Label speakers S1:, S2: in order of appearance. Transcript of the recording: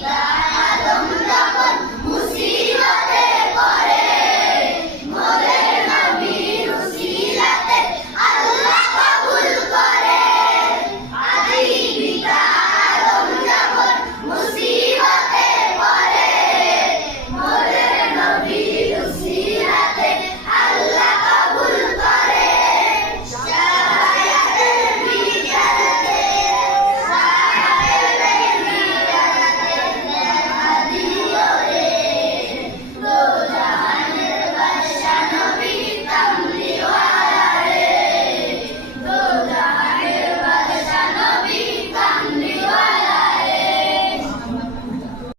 S1: Bye.